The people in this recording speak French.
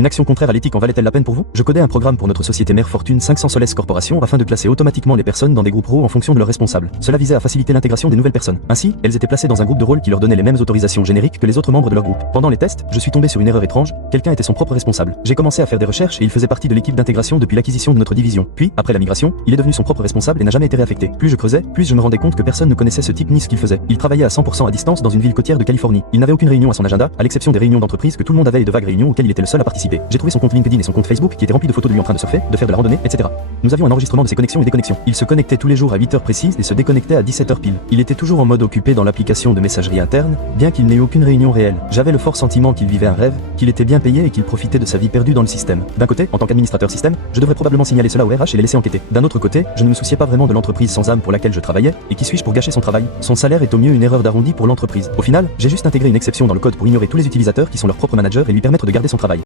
Une action contraire à l'éthique en valait-elle la peine pour vous? Je codais un programme pour notre société mère Fortune 500 Soles Corporation afin de classer automatiquement les personnes dans des groupes rôles en fonction de leurs responsables. Cela visait à faciliter l'intégration des nouvelles personnes. Ainsi, elles étaient placées dans un groupe de rôle qui leur donnait les mêmes autorisations génériques que les autres membres de leur groupe. Pendant les tests, je suis tombé sur une erreur étrange, quelqu'un était son propre responsable. J'ai commencé à faire des recherches et il faisait partie de l'équipe d'intégration depuis l'acquisition de notre division. Puis, après la migration, il est devenu son propre responsable et n'a jamais été réaffecté. Plus je creusais, plus je me rendais compte que personne ne connaissait ce type ni ce qu'il faisait. Il travaillait à 100% à distance dans une ville côtière de Californie. Il n'avait aucune réunion à son agenda, à l'exception des réunions d'entreprise que tout le monde avait et de vagues réunions auxquelles il était le seul à participer. J'ai trouvé son compte LinkedIn et son compte Facebook qui étaient remplis de photos de lui en train de surfer, de faire de la randonnée, etc. Nous avions un enregistrement de ses connexions et déconnexions. Il se connectait tous les jours à 8 heures précises et se déconnectait à 17 heures pile. Il était toujours en mode occupé dans l'application de messagerie interne, bien qu'il n'ait eu aucune réunion réelle. J'avais le fort sentiment qu'il vivait un rêve, qu'il était bien payé et qu'il profitait de sa vie perdue dans le système. D'un côté, en tant qu'administrateur système, je devrais probablement signaler cela au RH et les laisser enquêter. D'un autre côté, je ne me souciais pas vraiment de l'entreprise sans âme pour laquelle je travaillais, et qui suis-je pour gâcher son travail? Son salaire est au mieux une erreur d'arrondi pour l'entreprise. Au final, j'ai juste intégré une exception dans le code pour ignorer tous les utilisateurs qui sont leurs propres managers et lui permettre de garder son travail.